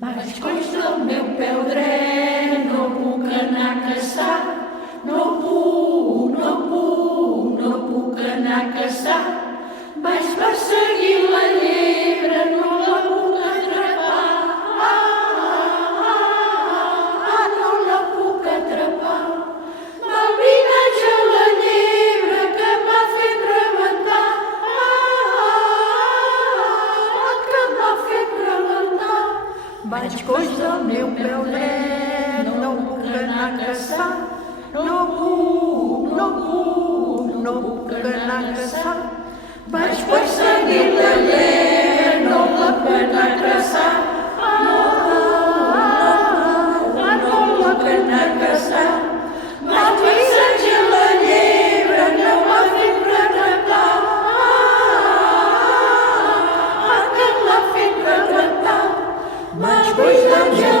Vaig coix del meu peu dret, no puc anar a caçar, no puc anar a caçar. Vaig perseguir la llebre, no la puc atrapar, no la puc atrapar. Malvinatge a la llebre que m'ha fet rebentar, que m'ha fet rebentar. Vaig coix del meu peu dret, no puc anar a caçar, no puc anar a caçar. Vaig perseguir la llebre, no la puc atraçar, no la puc anar a caçar. Vaig perseguir la llebre, no m'ha fet retratar, que m'ha fet retratar. Vaig coix del meu